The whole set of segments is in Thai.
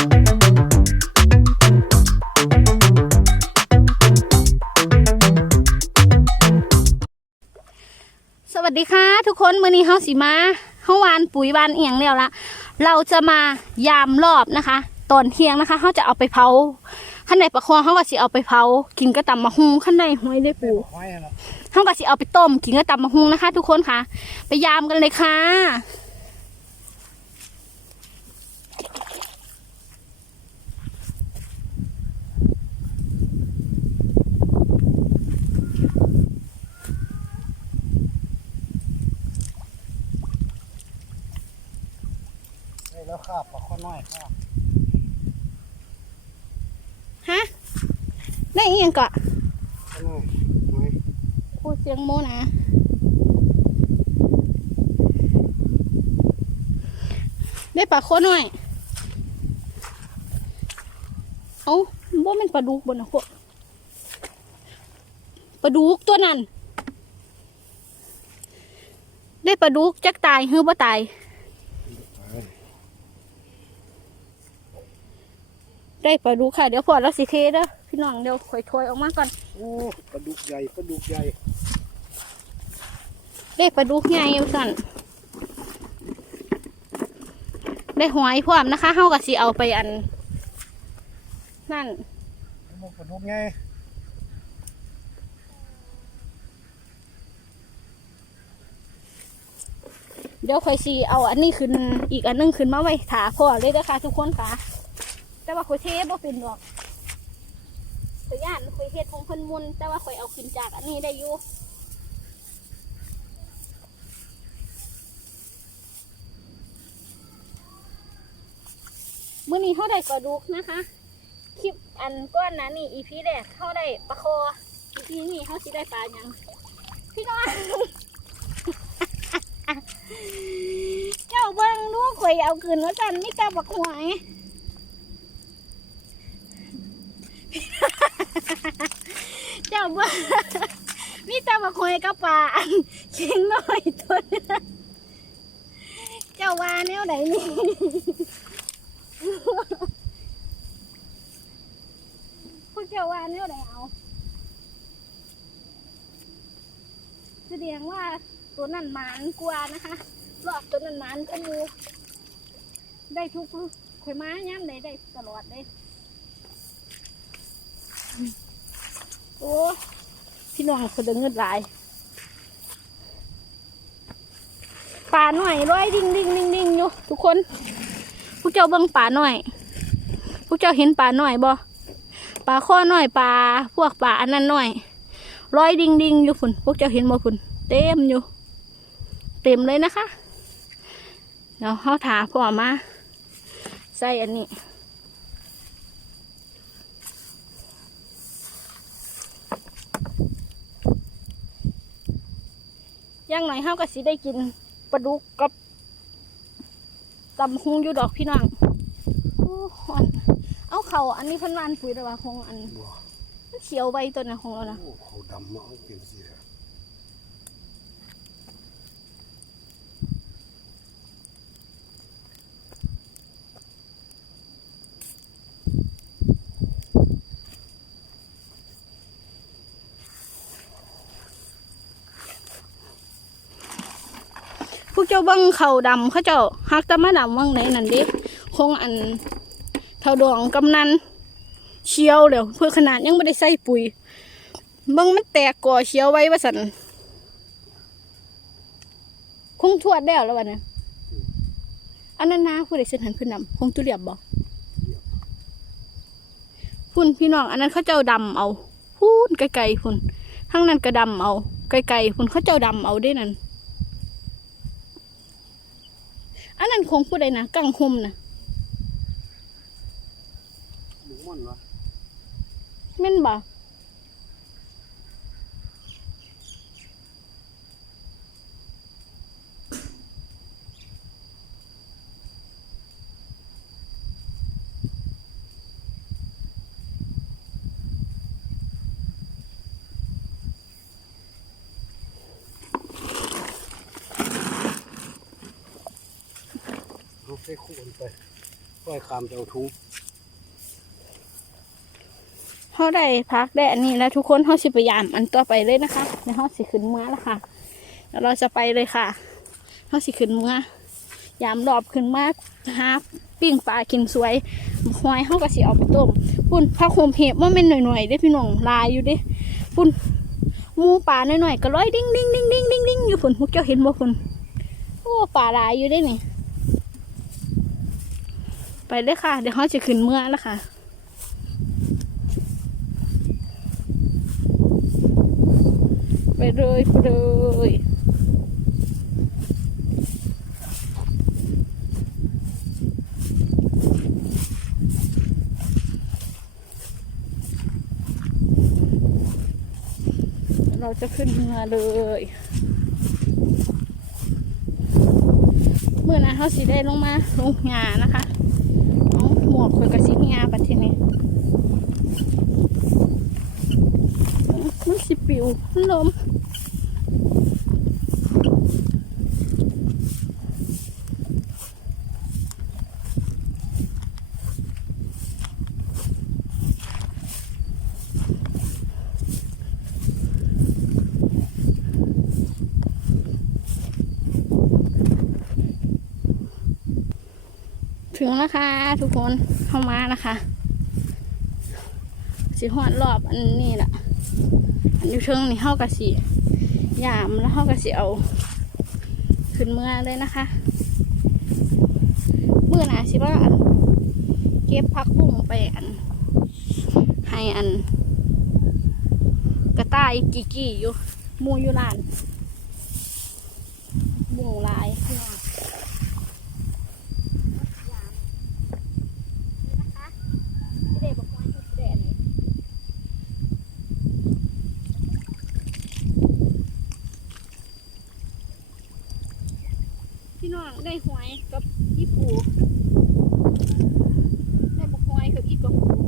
สวัสดีค่ะ ทุกคนมื้อนี้เฮาสิมาเฮาหวานปุ๋ยหวานเอียงแล้วละเราจะมายามรอบนะคะตอนเที่ยงนะคะเฮาจะเอาไปเผาขั้นใดประคองเฮาก็สิเอาไปเผา กินก็ตำมะฮุงขั้นใดห้อยได้ปูห้อยเหรอเฮาก็สิเอาไปต้ม กินก็ตำมะฮุงนะคะ ทุกคนค่ะ ไปยามกันเลยค่ะ แล้วครับปลาข้อน้อยครับฮะได้อีหยังก็ข้อน้อยน้อยโอ้เสียงโมนะได้ปลาโคหน่อยเอ้าบ่แม่นปลาดุกบนนะพวกปลาดุกตัวนั้น ได้ปลาดุกจักตายหรือบ่ตาย ได้ปลาดุกค่ะ เดี๋ยวพอเราสิเทเด้อพี่น้องเดี๋ยวข่อยถอยออกมาก่อนโอ้ปลาดุกใหญ่ปลาดุกใหญ่ได้ปลาดุกใหญ่สั่นได้หอยพร้อมนะคะเฮาก็สิเอาไปอัน นั่นปลาดุกไงเดี๋ยวค่อยสิเอาอันนี้ขึ้นอีกอันหนึงขึ้นมาไว้ถาพ่อเลยนะคะทุกคนค่ะ แต่ว่าข่อยเทบ่เป็นหรอกข่อยย่านข่อยเฮ็ดของเพิ่นมุนแต่ว่าข่อยเอาขึ้นจากอันนี้ได้อยู่มื้อนี้เฮาได้ปลาดุกนะคะ คลิปอันก้อนนั้นนี่อีพีแรกเฮาได้ปลาคออีพีนี้เฮาสิได้ปลาหยังพี่น้องเจ้าเบิ้งลูกข่อยเอาคืนว่าจันไม่กล้าบักหวย เจ้าเบิ้งมีแต่บักหวยกับปลาเชียงน้อยตัวเนี้ยเจ้าว่าแนวไหนนี่พวกเจ้าว่าแนวไหนเอาแสดงว่าตัวนั้นหมานกว่านะคะรอบตัวนั้นหมานก็มูได้ทุกข่อยม้าย่ำได้ได้ตลอดเลย โอ้พี่น้องคนเดินเงินหลายป่าหน่อยร้อยดิ่งดิ่งดิ่งดิ่งอยู่ทุกคนพวกเจ้าเบิ่งป่าหน่อยพวกเจ้าเห็นป่าหน่อยบ่ปลาข้อหน่อยปลาพวกปลาอันนั้นหน่อยร้อยดิ่งดิ่งอยู่ฝุ่นพวกเจ้าเห็นบ่ฝุ่นเต็มอยู่ เต็มเลยนะคะ เดี๋ยวเขาถาพ่อมาใส่อันนี้ ย่างหน่อยเขาก็สิได้กินปลาดุกกับตำฮุงอยู่ดอกพี่น้องโอ้หอนเอาเขาอันนี้เพันวานปุ๋ยแต่ว่าคงอันบัวมันเขียวใบตัวนั้นของเรานะโอ้เขาดำมากเป็นเสีย เจ้าบังเขาดำเขาเจ้าฮักตะมาดำวังไหนนั่นเดิคงอันเท่าดองกำนันเชียวเดี๋ยวเพื่อขนาดยังไม่ได้ใส่ปุ๋ยบังมันแตกก่อเชียวไว้ว่าสันคงทวดแล้แล้ววันนี้อันนั้นนะผู้ใดเส้นหันเพื่นดำคงตุเรียบบอกพุ่นพี่น้องอันนั้นเขาเจ้าดำเอาพุ่นไกลๆพุ่นทั้งนั้นก็ดำเอาไกลๆพุ่นเขาเจ้าดำเอาได้นั่น อันนั้นคงผู้ใดนะกังหมนะหมูม่อนวะแม่นบ่ ใส่คู่กันไปปล่อยคามจะเอาถุงเขาได้พักได้อันนี้แล้วทุกคนเขาสิพยายามอันต่อไปเลยนะคะในเขาสิขึ้นเมื่อแล้วค่ะ แล้วเราจะไปเลยค่ะเขาสิขึ้นเมื่อยามรอบขึ้นมาหาปิ้งปลากินสวยหอยเขาก็สิเอาไปต้มปุ่นผักโขมเห็บว่าเป็นหน่อยๆได้พี่น้องลายอยู่ดิปุ่นมูปลาหน่อยๆก็ร้อยดิ้งดิ้งดิ้งดิ้งดิ้งดิ้งอยู่ฝนพวกเจ้าเห็นบ่ฝนโอ้ปลาลายอยู่ได้อนี่ ไปเลยค่ะ เดี๋ยวเขาจะขึ้นเมื่อแล้วค่ะไปเลยไปเลยเราจะขึ้นเรือเลยเมื่อนะเขาสิได้ลงมาลงงานนะคะ หมวกคนกระซิบงาปัดทีนี้มันสิปิวลม ถึงแล้วค่ะ ทุกคนเข้ามานะคะสีหอดรอบอันนี้แหละอันอยู่เชิงนี่เข้ากับสียามแล้วเข้ากับสีเอา ขึ้นเมื่อเลยนะคะเมื่อหนาสิว่าอันเก็บพักบุ้งไปอัน ให้อัน กระต่ายกี่กี่อยู่มูอยู่ลานบุ้งลายพี่น้อง เด็กบอกว่าจุดเด่นพี่น้ องได้หวยกับอีปูได้บอกหวยกับอีกับปู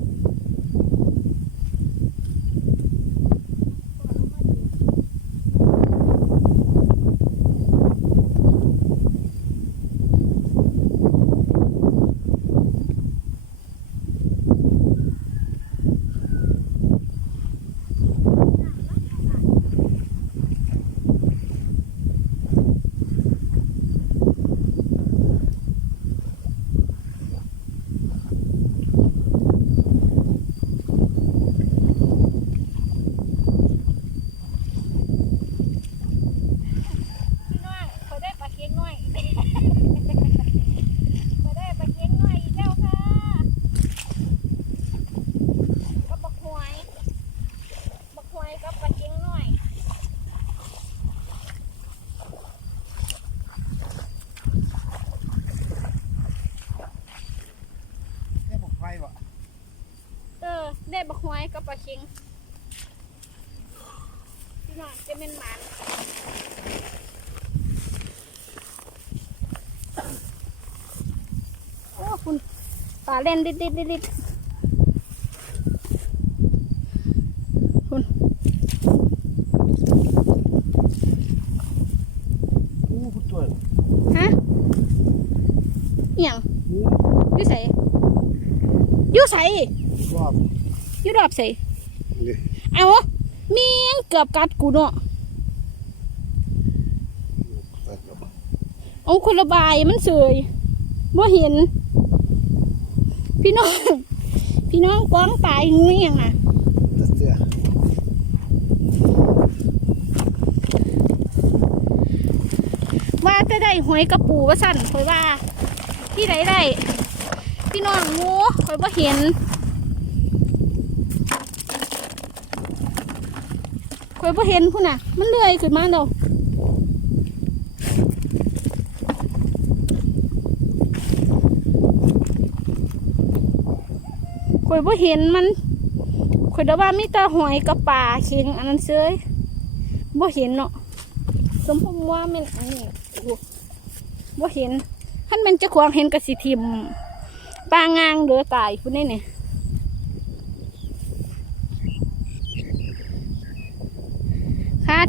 พี่น้องเขาได้ปลาเค็งน้อย เขาได้ปลาเค็งน้อยอีกแล้วค่ะกับบักหวยบักหวยกับปลาเค็งน้อย แค่บอกไฟวะ เออได้บั กหวยกับปลาเค็งพี่น้องจะเป็นหมันโอ้คุณปลาเล่นดิดดิดดิดดิดคุณอู้หูตัวฮะเอียงอู้อยู่ใส่อยู่ใส่รอบ อยู่รอบใส่นี่เอาเมียงเกือบกัดกูเนาะตัดออกเอาคนละบายมันเสยบ่เห็น พี่น้อง พี่น้องกองตายงูอหย่างอะตัดเสื้อว่าจะได้หวยกระปูว่าสั่นคอยว่า ที่ไหนได้ พี่น้องงูคอยบ่เห็น คอยบ่เห็นพุ่นน่ะ มันเลื่อยขึ้นมาเดาคอยบ่เห็นมันคอยเดาว่ามีต่หอยกับปลาเค็งอันนั้นเซยบ่เห็นเนาะสมพงว่ามันอันนี้โอ้ว่าเห็นท่านเป็นเจ้าของเห็นกระสิทิมปลางางเหลือตายพุ่นนี่เนี่ย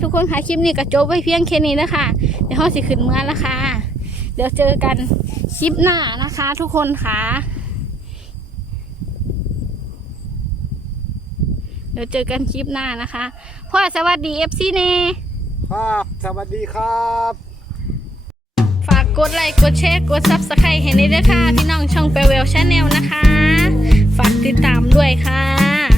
ทุกคนค่ะคลิปนี้ก็จบไว้เพียงแค่นี้นะคะเดี๋ยวห้องสิขึ้นเมื่อล้วค่ะ เดี๋ยวเจอกันคลิปหน้านะคะ ทุกคนค่ะ เดี๋ยวเจอกันคลิปหน้านะคะพ่อสวัสดีเอฟซีเนครับ สวัสดีครับ ฝากกดไลค์กดแชร์กดซับสไครต์ให้นด้วยค่ะพี่น้องช่องแปลเวลชาแนลนะคะ ฝากติดตามด้วยค่ะ